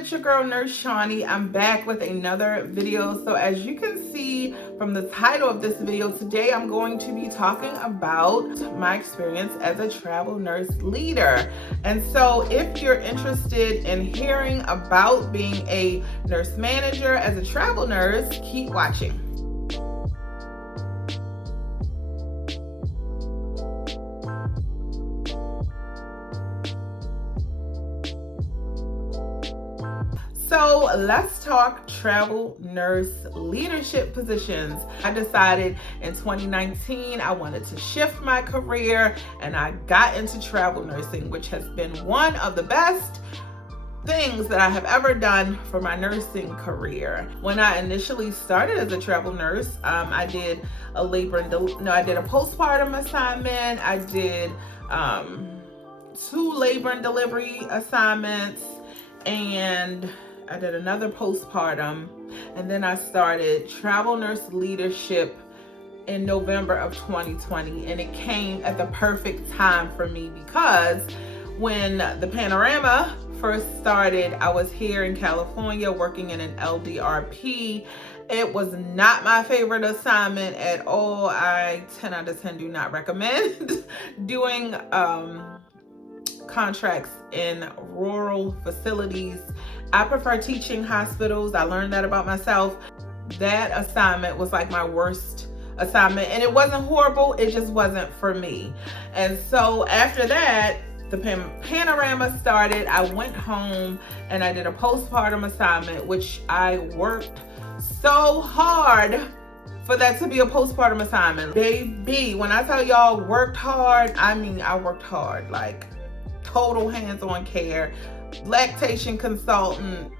It's your girl Nurse Shawn-Nie. I'm back with another video. So as you can see from the title of this video, today I'm going to be talking about my experience as a travel nurse leader. And so if you're interested in hearing about being a nurse manager as a travel nurse, keep watching. So let's talk travel nurse leadership positions. I decided in 2019 I wanted to shift my career, and I got into travel nursing, which has been one of the best things that I have ever done for my nursing career. When I initially started as a travel nurse, I did a postpartum assignment. I did 2 labor and delivery assignments, and I did another postpartum, and then I started travel nurse leadership in November of 2020, and it came at the perfect time for me because when the panorama first started, I was here in California working in an LDRP. It was not my favorite assignment at all. I 10 out of 10 do not recommend doing contracts in rural facilities. I prefer teaching hospitals. I learned that about myself. That assignment was like my worst assignment, and it wasn't horrible, it just wasn't for me. And so after that, the panorama started. I went home and I did a postpartum assignment, which I worked so hard for that to be a postpartum assignment. Baby, when I tell y'all worked hard, I mean I worked hard, like total hands-on care, lactation consultant,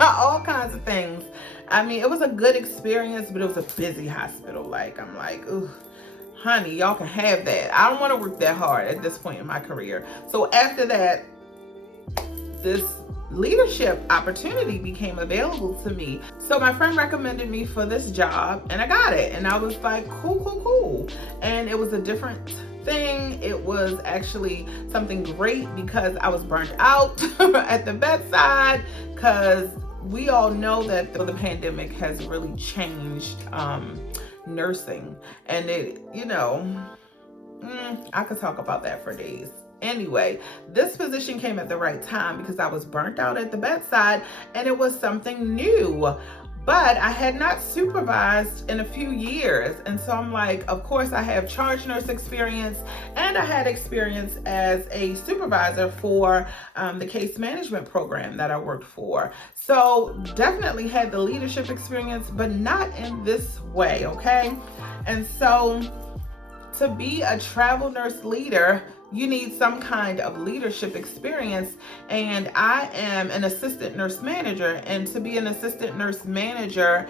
all kinds of things. I mean, it was a good experience, but it was a busy hospital. Like, I'm like, ooh, honey, y'all can have that. I don't want to work that hard at this point in my career. So after that, this leadership opportunity became available to me. So my friend recommended me for this job, and I got it. And I was like, cool. And it was a different thing. It was actually something great because I was burnt out at the bedside, because we all know that the pandemic has really changed nursing, and I could talk about that for days. Anyway, this position came at the right time because I was burnt out at the bedside, and it was something new. But I had not supervised in a few years. And so I'm like, of course I have charge nurse experience, and I had experience as a supervisor for the case management program that I worked for. So definitely had the leadership experience, but not in this way, okay? And so to be a travel nurse leader, you need some kind of leadership experience, and I am an assistant nurse manager, and to be an assistant nurse manager,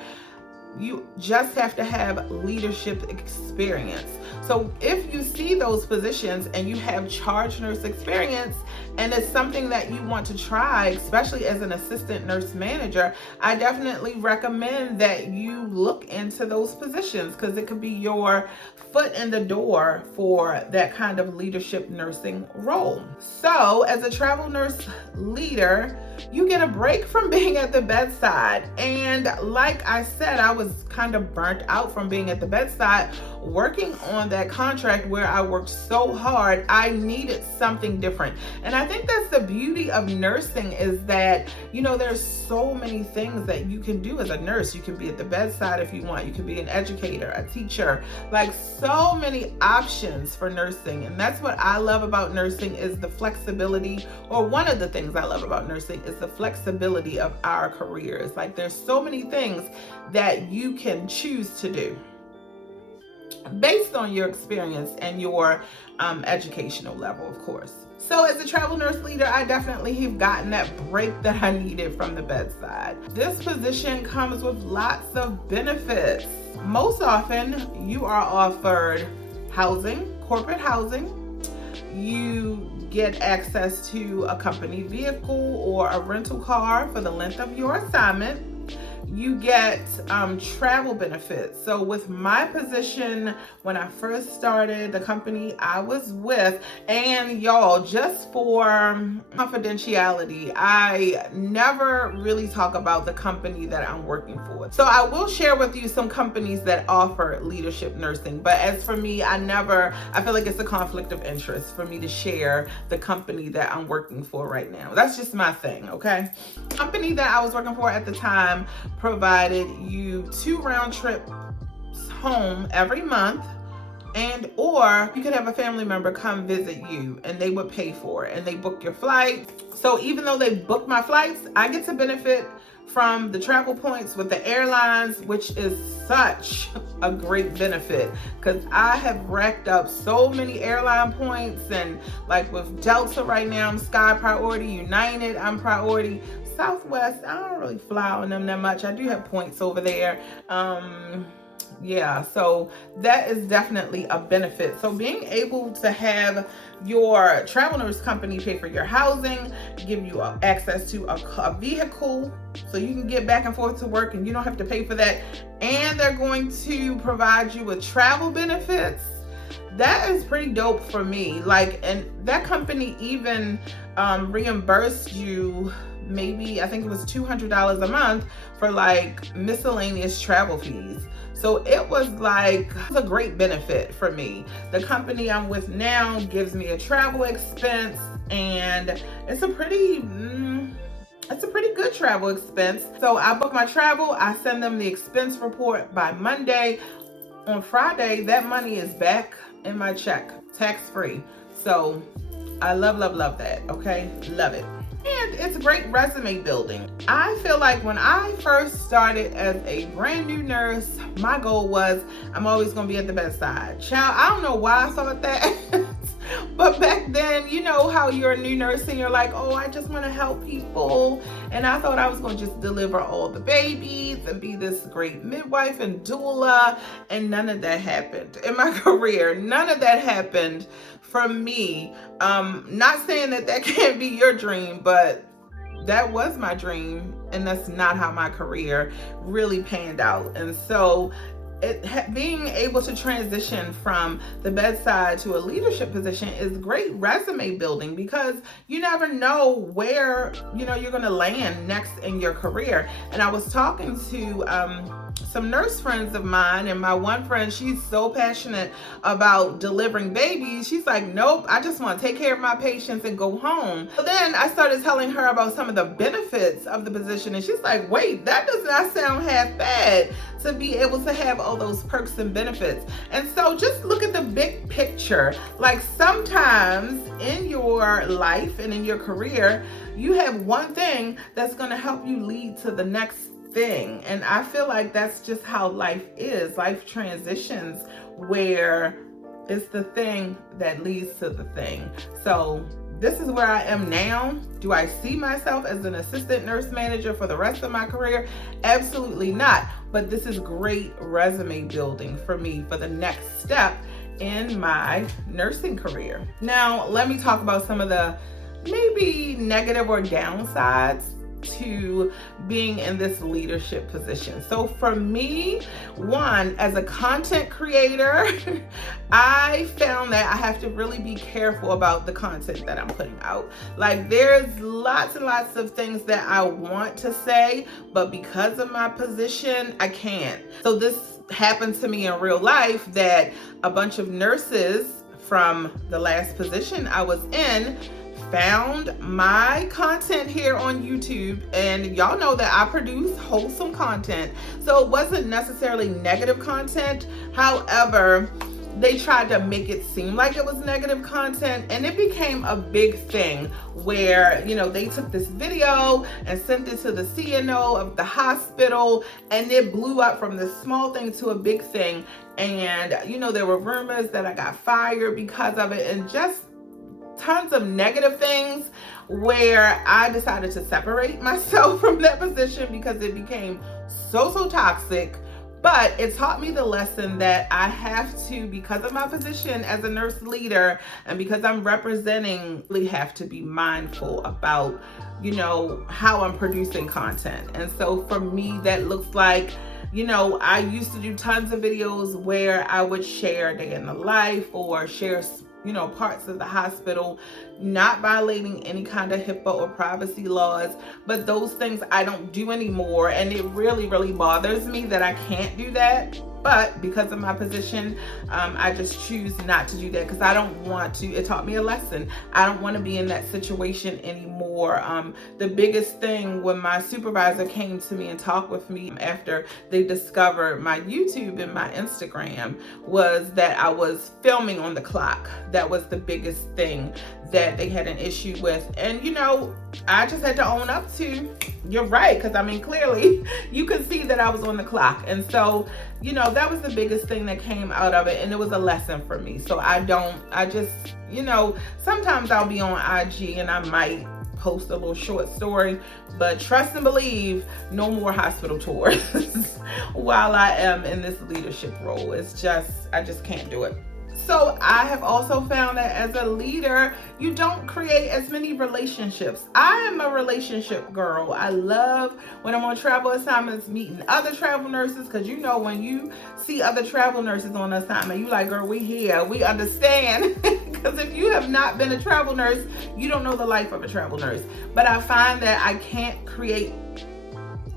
you just have to have leadership experience. So if you see those positions and you have charge nurse experience and it's something that you want to try, especially as an assistant nurse manager, I definitely recommend that you look into those positions, because it could be your foot in the door for that kind of leadership nursing role. So as a travel nurse leader, you get a break from being at the bedside. And like I said, I was kind of burnt out from being at the bedside. Working on that contract where I worked so hard, I needed something different. And I think that's the beauty of nursing, is that, there's so many things that you can do as a nurse. You can be at the bedside if you want. You can be an educator, a teacher, like so many options for nursing. And that's what I love about nursing, is the flexibility, or one of the things I love about nursing is the flexibility of our careers. Like, there's so many things that you can choose to do based on your experience and your educational level, of course. So as a travel nurse leader, I definitely have gotten that break that I needed from the bedside. This position comes with lots of benefits. Most often, you are offered housing, corporate housing. You get access to a company vehicle or a rental car for the length of your assignment. you get travel benefits. So with my position, when I first started the company I was with, and y'all, just for confidentiality, I never really talk about the company that I'm working for. So I will share with you some companies that offer leadership nursing, but as for me, I feel like it's a conflict of interest for me to share the company that I'm working for right now. That's just my thing, okay? The company that I was working for at the time provided you 2 round trips home every month, and or you could have a family member come visit you and they would pay for it, and they book your flight. So even though they book my flights, I get to benefit from the travel points with the airlines, which is such a great benefit because I have racked up so many airline points. And like with Delta right now, I'm Sky Priority, United, I'm Priority. Southwest, I don't really fly on them that much. I do have points over there. Yeah, so that is definitely a benefit. So being able to have your travel nurse company pay for your housing, give you access to a vehicle so you can get back and forth to work and you don't have to pay for that, and they're going to provide you with travel benefits, that is pretty dope for me. Like, and that company even reimbursed you, maybe I think it was $200 a month for like miscellaneous travel fees. So it was a great benefit for me. The company I'm with now gives me a travel expense, and it's a pretty good travel expense. So I book my travel, I send them the expense report by Monday. On Friday, that money is back in my check, tax-free. So I love that, okay? Love it. And it's great resume building. I feel like when I first started as a brand new nurse, my goal was I'm always gonna be at the bedside. Child, I don't know why I thought that. But back then, you know how you're a new nurse and you're like, oh, I just want to help people. And I thought I was going to just deliver all the babies and be this great midwife and doula. And none of that happened in my career. None of that happened for me. Not saying that can't be your dream, but that was my dream. And that's not how my career really panned out. And so being able to transition from the bedside to a leadership position is great resume building, because you never know where you're going to land next in your career. And I was talking to some nurse friends of mine, and my one friend, she's so passionate about delivering babies. She's like, nope, I just want to take care of my patients and go home. So then I started telling her about some of the benefits of the position, and she's like, wait, that does not sound half bad, to be able to have all those perks and benefits. And so just look at the big picture. Like, sometimes in your life and in your career, you have one thing that's going to help you lead to the next thing. And I feel like that's just how life is. Life transitions where it's the thing that leads to the thing. So this is where I am now. Do I see myself as an assistant nurse manager for the rest of my career? Absolutely not. But this is great resume building for me for the next step in my nursing career. Now, let me talk about some of the maybe negative or downsides to being in this leadership position. So for me, one, as a content creator, I found that I have to really be careful about the content that I'm putting out. Like, there's lots and lots of things that I want to say, but because of my position, I can't. So this happened to me in real life, that a bunch of nurses from the last position I was in found my content here on YouTube, and y'all know that I produce wholesome content, so it wasn't necessarily negative content. However, they tried to make it seem like it was negative content, and it became a big thing where, they took this video and sent it to the CNO of the hospital, and it blew up from this small thing to a big thing. And, there were rumors that I got fired because of it, and just tons of negative things, where I decided to separate myself from that position because it became so toxic But it taught me the lesson that I have to, because of my position as a nurse leader and because I'm representing, really have to be mindful about, how I'm producing content. And so for me, that looks like, I used to do tons of videos where I would share a day in the life or share parts of the hospital, not violating any kind of HIPAA or privacy laws. But those things I don't do anymore. And it really, really bothers me that I can't do that. But because of my position, I just choose not to do that because I don't want to. It taught me a lesson. I don't want to be in that situation anymore. The biggest thing when my supervisor came to me and talked with me after they discovered my YouTube and my Instagram was that I was filming on the clock. That was the biggest thing that they had an issue with. And I just had to own up to, you're right, because clearly you could see that I was on the clock. And so, that was the biggest thing that came out of it. And it was a lesson for me. So sometimes I'll be on IG and I might post a little short story, but trust and believe, no more hospital tours while I am in this leadership role. I just can't do it. So I have also found that as a leader, you don't create as many relationships. I am a relationship girl. I love when I'm on travel assignments, meeting other travel nurses, because when you see other travel nurses on assignment, you like, girl, we here, we understand. Because if you have not been a travel nurse, you don't know the life of a travel nurse. But I find that I can't create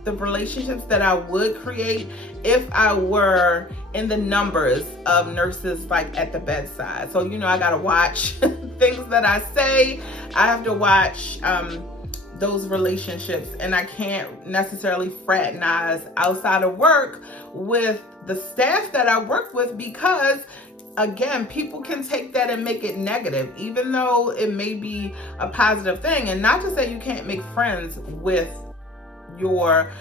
the relationships that I would create if I were in the numbers of nurses like at the bedside. So I gotta watch things that I say. I have to watch those relationships, and I can't necessarily fraternize outside of work with the staff that I work with, because again, people can take that and make it negative, even though it may be a positive thing. And not to say you can't make friends with your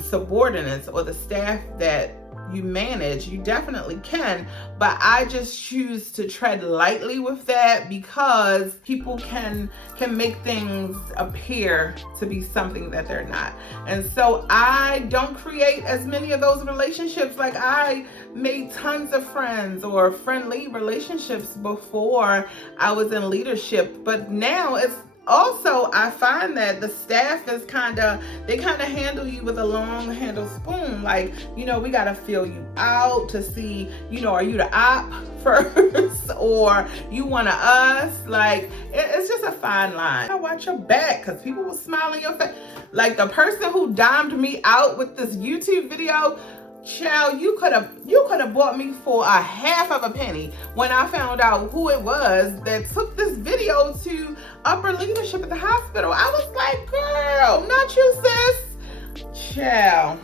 subordinates or the staff that you manage. You definitely can, but I just choose to tread lightly with that because people can make things appear to be something that they're not. And so I don't create as many of those relationships. Like, I made tons of friends or friendly relationships before I was in leadership, but now it's also, I find that the staff is they handle you with a long handle spoon. Like, we got to feel you out to see, are you the op first or you one of us? Like, it's just a fine line. I watch your back because people will smile in your face. Like the person who dimed me out with this YouTube video, child, you could have bought me for a half of a penny when I found out who it was that took this video to upper leadership at the hospital. I was like, girl, not you, sis. Child.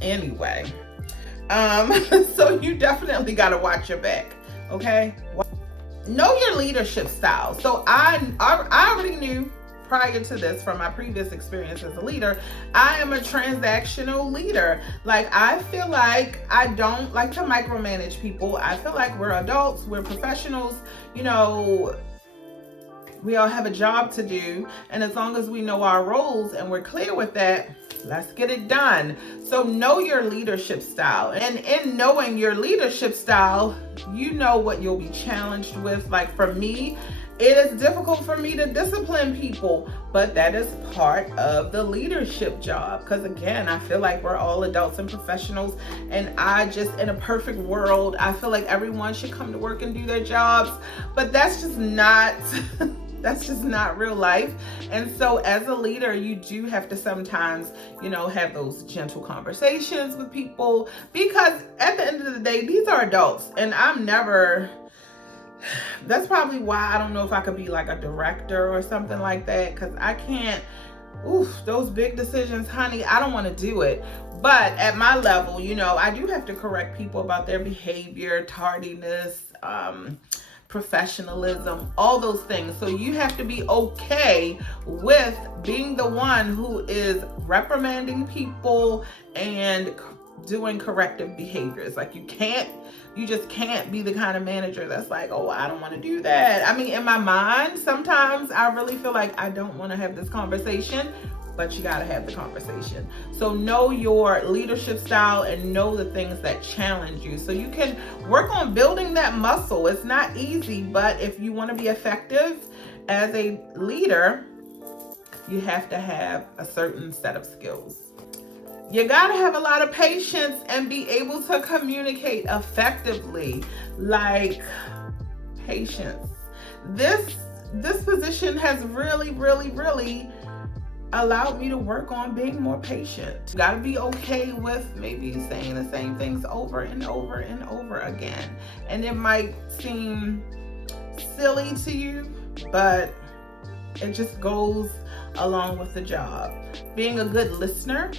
Anyway, so you definitely got to watch your back, okay? Know your leadership style. So I already knew prior to this, from my previous experience as a leader, I am a transactional leader. Like, I feel like I don't like to micromanage people. I feel like we're adults, we're professionals, we all have a job to do. And as long as we know our roles and we're clear with that, let's get it done. So know your leadership style. And in knowing your leadership style, you know what you'll be challenged with. Like, for me, it is difficult for me to discipline people, but that is part of the leadership job. Because again, I feel like we're all adults and professionals, and in a perfect world, I feel like everyone should come to work and do their jobs, but that's just not real life. And so as a leader, you do have to sometimes, have those gentle conversations with people, because at the end of the day, these are adults, and that's probably why I don't know if I could be like a director or something like that, because I can't, those big decisions, honey, I don't want to do it. But at my level, I do have to correct people about their behavior, tardiness, professionalism, all those things. So you have to be okay with being the one who is reprimanding people and doing corrective behaviors. Like, you just can't be the kind of manager that's like, oh, I don't want to do that. In my mind, sometimes I really feel like I don't want to have this conversation, but you gotta have the conversation. So know your leadership style and know the things that challenge you, so you can work on building that muscle. It's not easy, but if you want to be effective as a leader, you have to have a certain set of skills. You gotta have a lot of patience and be able to communicate effectively. Like, patience. This position has really allowed me to work on being more patient. You gotta be okay with maybe saying the same things over and over and over again. And it might seem silly to you, but it just goes along with the job. Being a good listener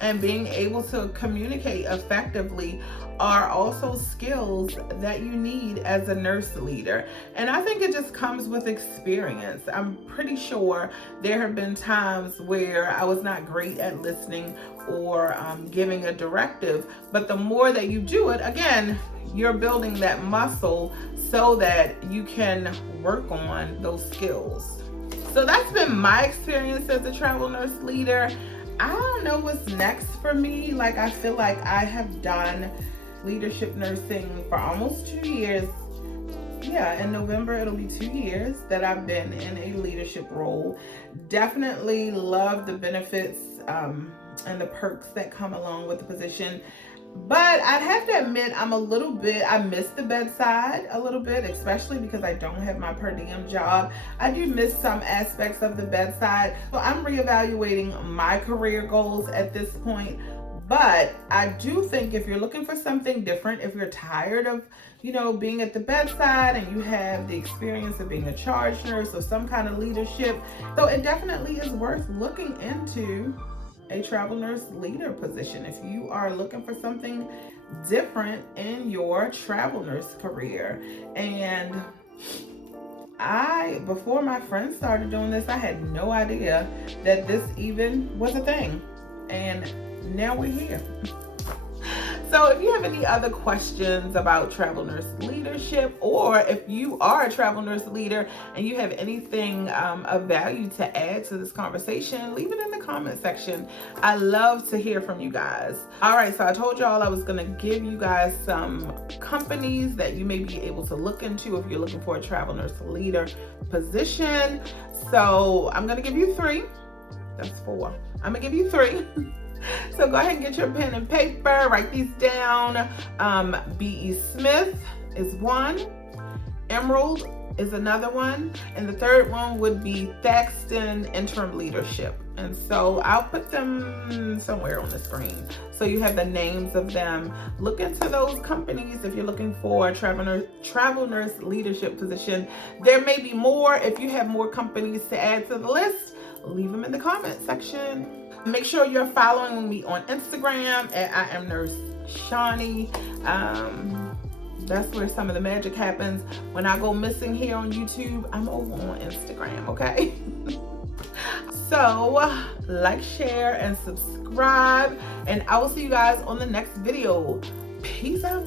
and being able to communicate effectively are also skills that you need as a nurse leader. And I think it just comes with experience. I'm pretty sure there have been times where I was not great at listening or giving a directive, but the more that you do it, again, you're building that muscle so that you can work on those skills. So that's been my experience as a travel nurse leader. I don't know what's next for me. Like, I feel like I have done leadership nursing for almost 2 years. Yeah, in November it'll be 2 years that I've been in a leadership role. Definitely love the benefits and the perks that come along with the position. But I'd have to admit, I miss the bedside a little bit, especially because I don't have my per diem job. I do miss some aspects of the bedside. So I'm reevaluating my career goals at this point. But I do think if you're looking for something different, if you're tired of, being at the bedside and you have the experience of being a charge nurse or some kind of leadership, so it definitely is worth looking into a travel nurse leader position if you are looking for something different in your travel nurse career. And before my friends started doing this, I had no idea that this even was a thing. And now we're here. So if you have any other questions about travel nurse leadership, or if you are a travel nurse leader and you have anything of value to add to this conversation, leave it in the comment section. I love to hear from you guys. All right, so I told y'all I was gonna give you guys some companies that you may be able to look into if you're looking for a travel nurse leader position. So I'm gonna give you 3. That's 4. I'm gonna give you 3. So go ahead and get your pen and paper, write these down. B.E. Smith is one, Emerald is another one, and the third one would be Thaxton Interim Leadership. And so I'll put them somewhere on the screen so you have the names of them. Look into those companies if you're looking for a travel nurse leadership position. There may be more. If you have more companies to add to the list, leave them in the comment section. Make sure you're following me on Instagram at I am Nurse Shawn-Nie. That's where some of the magic happens. When I go missing here on YouTube, I'm over on Instagram, okay? So like, share, and subscribe, and I will see you guys on the next video. Peace out.